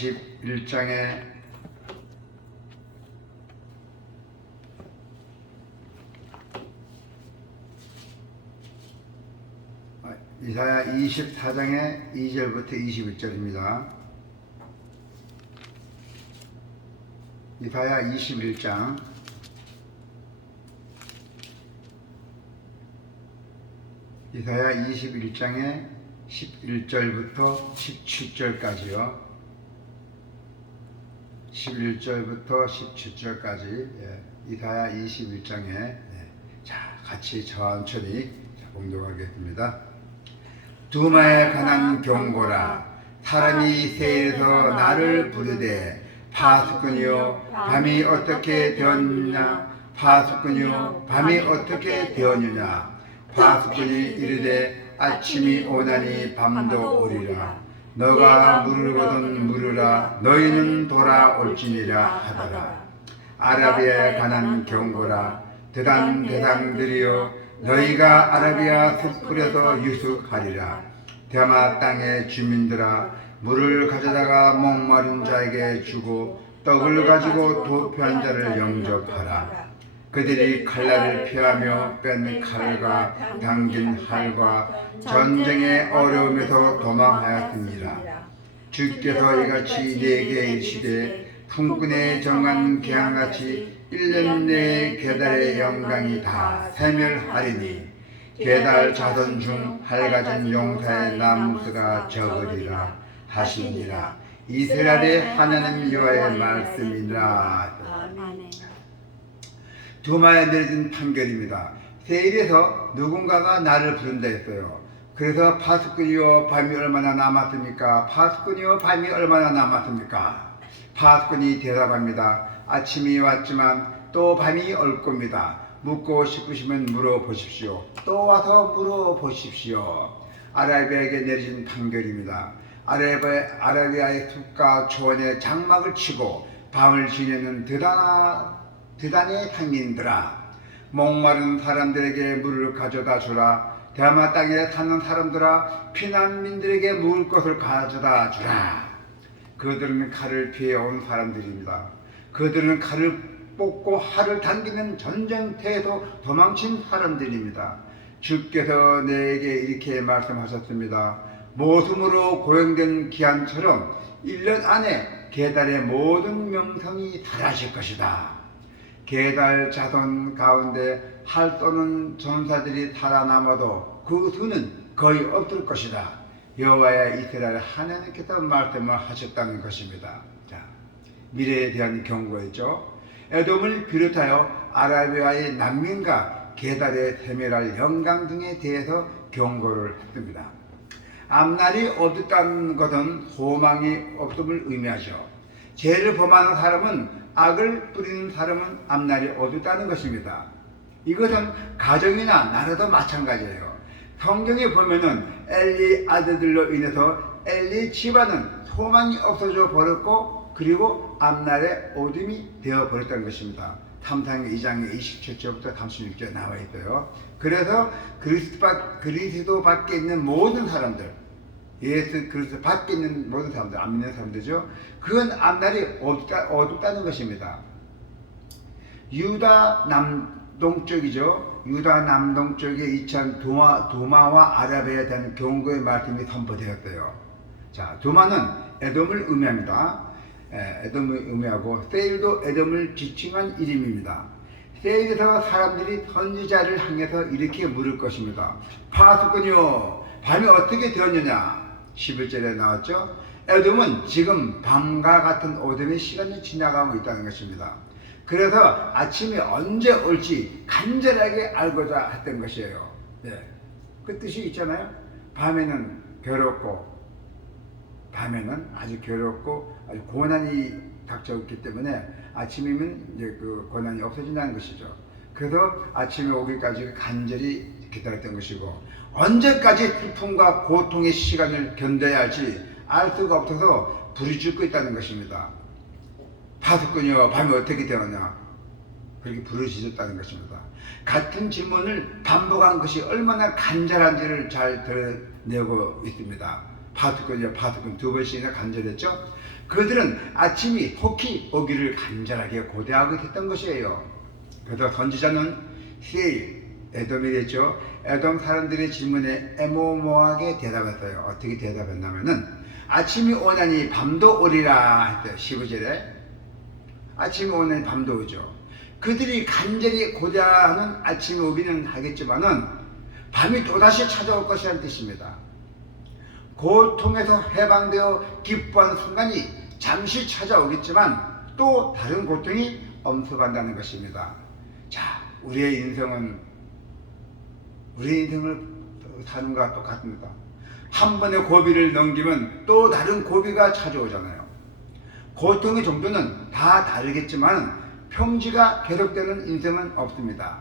11장에 이사야 24장의 2절부터 21절입니다. 이사야 21장 이사야 21장의 11절부터 17절까지요. 11절부터 17절까지 이사야 21장에 자, 같이 천천히 봉독하겠습니다. 두마에 관한 경고라. 사람이 세에서 나를 부르되 파수꾼이여 밤이 어떻게 되었느냐. 파수꾼이여 밤이 어떻게 되었느냐. 파수꾼이 이르되 아침이 오나니 밤도 오리라. 너가 물으거든 물으라. 너희는 돌아올지니라 하더라. 아라비아에 관한 경고라. 대당들이여 너희가 아라비아 숲풀에서 유숙하리라. 대마 땅의 주민들아 물을 가져다가 목마른 자에게 주고 떡을 가지고 도피한 자를 영접하라. 그들이 칼날을 피하며 뺀 칼과 당긴 활과 전쟁의 어려움에서 도망하였느니라. 주께서 이같이 내게 이르시되 품꾼의 정한 계양같이 1년 내에 게달의 영광이 다 세멸하리니 게달 자손 중 할가진 용사의 나무수가 적으리라 하시니라. 이스라엘의 하나님 여호와의 말씀이니라. 두마에 내려진 판결입니다. 세일에서 누군가가 나를 부른다 했어요. 그래서 파수꾼이여 밤이 얼마나 남았습니까? 파수꾼이여 밤이 얼마나 남았습니까? 파수꾼이 대답합니다. 아침이 왔지만 또 밤이 올 겁니다. 묻고 싶으시면 물어보십시오. 또 와서 물어보십시오. 아라비아에게 내려진 판결입니다. 아라비아의 숲과 초원에 장막을 치고 밤을 지내는 대단의 상인들아, 목마른 사람들에게 물을 가져다 주라. 대마 땅에 사는 사람들아, 피난민들에게 먹을 것을 가져다 주라. 그들은 칼을 피해 온 사람들입니다. 그들은 칼을 뽑고 활을 당기는 전쟁터에서 도망친 사람들입니다. 주께서 내게 이렇게 말씀하셨습니다. 모둠으로 고용된 기한처럼 1년 안에 게달의 모든 명성이 사라질 것이다. 게달 자손 가운데 활 쏘는 전사들이 살아남아도 그 수는 거의 없을 것이다. 여호와의 이스라엘 하나님께서 말씀을 하셨다는 것입니다. 자, 미래에 대한 경고였죠. 에돔을 비롯하여 아라비아의 난민과 게달에 세멸할 영광 등에 대해서 경고를 했습니다. 앞날이 어둡다는 것은 소망이 없음을 의미하죠. 죄를 범하는 사람은, 악을 뿌리는 사람은 앞날이 어둡다는 것입니다. 이것은 가정이나 나라도 마찬가지예요. 성경에 보면은 엘리 아들들로 인해서 엘리 집안은 소망이 없어져 버렸고, 그리고 앞날에 어둠이 되어 버렸다는 것입니다. 3상 2장의 27절부터 36절에 나와 있어요. 그래서 그리스도 밖에 있는 모든 사람들, 예수 그리스도 밖에 있는 모든 사람들, 안 믿는 사람들이죠. 그건 앞날이 어둡다는 것입니다. 유다 남동쪽이죠. 유다 남동쪽에 위치한 두마와 아라비아에 대한 경고의 말씀이 선포되었어요. 자, 두마는 에돔을 의미합니다. 에돔을 의미하고, 세일도 에돔을 지칭한 이름입니다. 세일에서 사람들이 선지자를 향해서 이렇게 물을 것입니다. 파수꾼이요 밤이 어떻게 되었느냐. 11절에 나왔죠. 에돔은 지금 밤과 같은 어둠의 시간이 지나가고 있다는 것입니다. 그래서 아침이 언제 올지 간절하게 알고자 했던 것이에요. 그 뜻이 있잖아요. 밤에는 괴롭고, 밤에는 아주 괴롭고 아주 고난이 닥쳐있기 때문에 아침이면 이제 그 고난이 없어진다는 것이죠. 그래서 아침에 오기까지 간절히 기다렸던 것이고, 언제까지 슬픔과 고통의 시간을 견뎌야 할지 알 수가 없어서 부르짖고 있다는 것입니다. 파수꾼이여 밤이 어떻게 되었냐. 그렇게 부르짖었다는 것입니다. 같은 질문을 반복한 것이 얼마나 간절한지를 잘 드러내고 있습니다. 파수꾼이여 파수꾼 두 번씩이나 간절했죠. 그들은 아침이 혹히 오기를 간절하게 고대하고 있었던 것이에요. 그래서 선지자는 세일, 에돔이 됐죠. 에돔 사람들의 질문에 애모모하게 대답했어요. 어떻게 대답했냐면은 아침이 오나니 밤도 오리라 했어요. 15절에 아침이 오나니 밤도 오죠. 그들이 간절히 고대하는 아침이 오기는 하겠지만은 밤이 또다시 찾아올 것이라는 뜻입니다. 고통에서 해방되어 기뻐하는 순간이 잠시 찾아오겠지만 또 다른 고통이 엄습한다는 것입니다. 자, 우리의 인생을 사는 것과 똑같습니다. 한 번의 고비를 넘기면 또 다른 고비가 찾아오잖아요. 고통의 정도는 다 다르겠지만 평지가 계속되는 인생은 없습니다.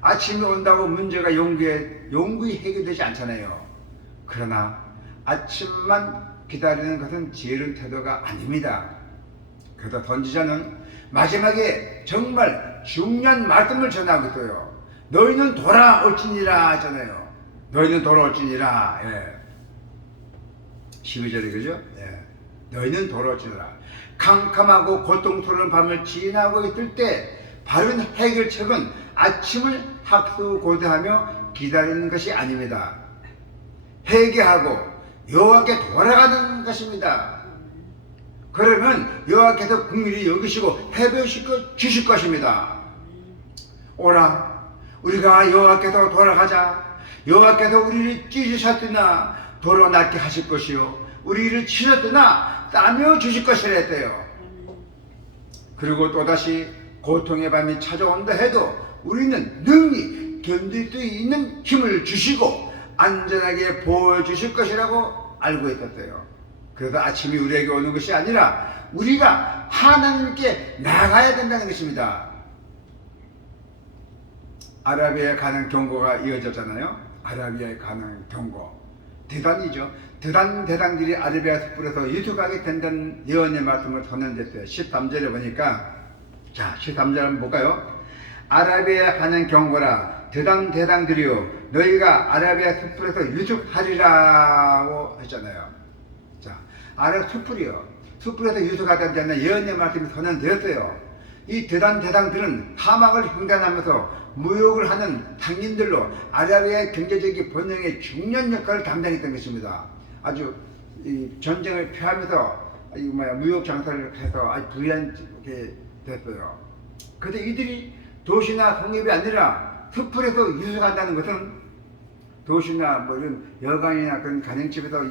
아침이 온다고 문제가 영구히 해결되지 않잖아요. 그러나 아침만 기다리는 것은 지혜로운 태도가 아닙니다. 그래서 선지자는 마지막에 정말 중요한 말씀을 전하고 있어요. 너희는 돌아올지니라 하잖아요. 너희는 돌아올지니라. 예. 12절에 그죠? 예. 너희는 돌아올지니라. 캄캄하고 고통스러운 밤을 지나고 있을 때 바른 해결책은 아침을 학수고대하며 기다리는 것이 아닙니다. 회개하고 여호와께 돌아가는 것입니다. 그러면 여호와께서 긍휼히 여기시고 해변시켜 주실 것입니다. 오라, 우리가 여호와께서 돌아가자. 여호와께서 우리를 찢으셨으나 도로 낫게 하실 것이요 우리를 치셨으나 싸며 주실 것이라 했대요. 그리고 또다시 고통의 밤이 찾아온다 해도 우리는 능히 견딜 수 있는 힘을 주시고 안전하게 보여주실 것이라고 알고 있었어요. 그래서 아침이 우리에게 오는 것이 아니라 우리가 하나님께 나가야 된다는 것입니다. 아라비아에 가는 경고가 이어졌잖아요. 아라비아에 가는 경고. 대단이죠. 대단들이 아라비아 숲으로서 유숙하게 된다는 예언의 말씀을 선언했어요. 13절에 보니까, 자, 13절 한번 볼까요? 아라비아에 가는 경고라. 대당들이요 너희가 아라비아 숲으로서 유숙하리라고 했잖아요. 자, 아라비아 숲으로서 유숙하다는 예언의 말씀이 선언되었어요. 이 대당들은 사막을 횡단하면서 무역을 하는 상인들로 아라비아의 경제적인 번영에 중요한 역할을 담당했던 것입니다. 아주 이 전쟁을 피하면서 무역 장사를 해서 아주 부유하게 됐어요. 그런데 이들이 도시나 성읍이 아니라 숲에서 유숙한다는 것은 도시나 뭐 이런 여관이나 그런 가정집에서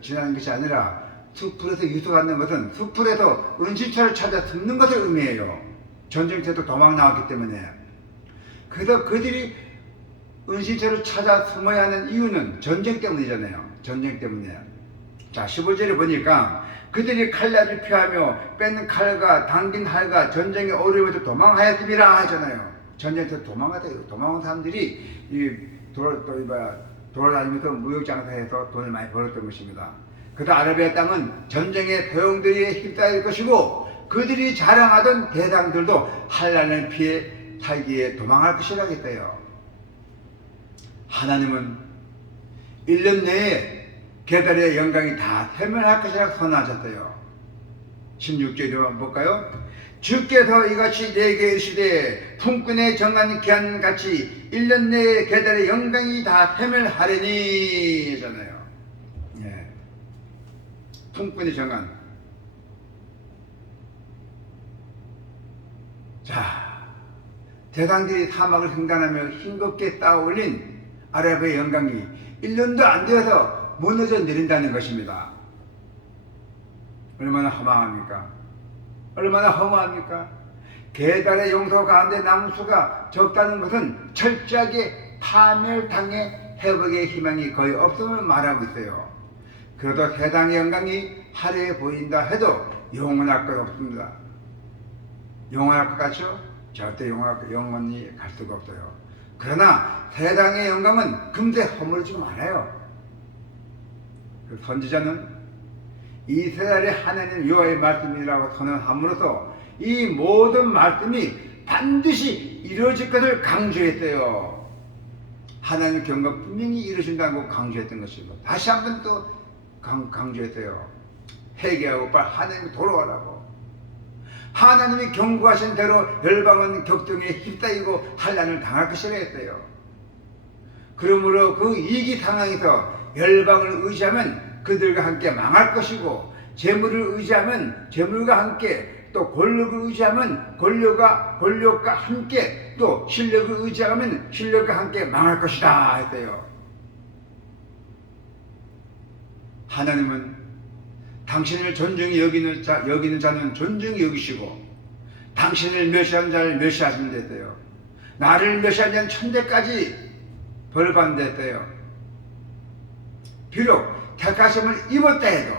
지나는 것이 아니라 숲에서 유숙한다는 것은 숲에서 은신처를 찾아 숨는 것을 의미해요. 전쟁 때도 도망 나왔기 때문에. 그래서 그들이 은신처를 찾아 숨어야 하는 이유는 전쟁 때문이잖아요. 전쟁 때문에. 자, 15절에 보니까 그들이 칼날을 피하며 뺀 칼과 당긴 활과 전쟁의 어려움에서 도망하였음이라 하잖아요. 전쟁 때 도망하대요. 도망온 사람들이 돌아다니면서 무역장사해서 돈을 많이 벌었던 것입니다. 그래서 아라비아 땅은 전쟁의 소용돌이에 휩싸일 것이고 그들이 자랑하던 대당들도 환난을 피해 살기에 도망할 것이라고 했어요. 하나님은 1년 내에 게달의 영광이 다 쇠멸할 것이라고 선언하셨어요. 16절에 한번 볼까요? 주께서 이같이 내게 이르시되 품꾼의 정한 기한같이 1년 내에 게달의 영광이 다 쇠멸하리니 하잖아요. 예. 품꾼의 정한. 자, 대당들이 사막을 횡단하며 힘겹게 쌓아올린 아라비아의 영광이 1년도 안 되어서 무너져 내린다는 것입니다. 얼마나 허망합니까? 얼마나 허무합니까? 게달의 용서 가운데 남은 수가 적다는 것은 철저하게 파멸당해 회복의 희망이 거의 없음을 말하고 있어요. 그래도 세상의 영광이 화려해 보인다 해도 영원할 것 없습니다. 영원할 것 같죠? 절대 영원히 갈 수가 없어요. 그러나 세상의 영광은 금세 허물어지고 말아요. 그 선지자는 이스라엘의 하나님 여호와의 말씀이라고 선언함으로써 이 모든 말씀이 반드시 이루어질 것을 강조했어요. 하나님의 경과 분명히 이루어진다고 강조했던 것이고 다시 한 번 또 강조했어요. 회개하고 빨리 하나님 돌아오라고. 하나님이 경고하신 대로 열방은 격동에 휩싸이고 환난을 당할 것이라 했어요. 그러므로 그 위기 상황에서 열방을 의지하면 그들과 함께 망할 것이고, 재물을 의지하면 재물과 함께, 또 권력을 의지하면 권력과 함께, 또 실력을 의지하면 실력과 함께 망할 것이다 했어요. 하나님은 당신을 존중히 여기는 자는 존중히 여기시고, 당신을 멸시하는 자를 멸시하시면 됐어요. 나를 멸시하는 자는 천대까지 벌 받는다 했어요. 비록 택하심을 입었다 해도,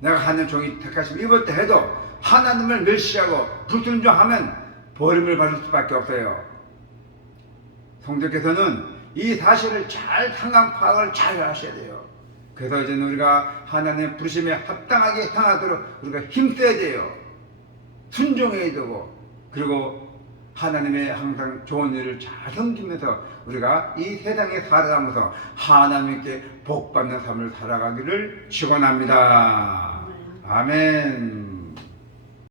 내가 하는 종이 택하심을 입었다 해도 하나님을 멸시하고 불순종하면 벌임을 받을 수밖에 없어요. 성도께서는 이 사실을 잘 상황 파악을 잘 하셔야 돼요. 그래서 이제 우리가 하나님의 부르심에 합당하게 행하도록 우리가 힘써야 돼요. 순종해야 되고, 그리고 하나님의 항상 좋은 일을 잘 섬기면서 우리가 이 세상에 살아가면서 하나님께 복받는 삶을 살아가기를 축원합니다. 아멘.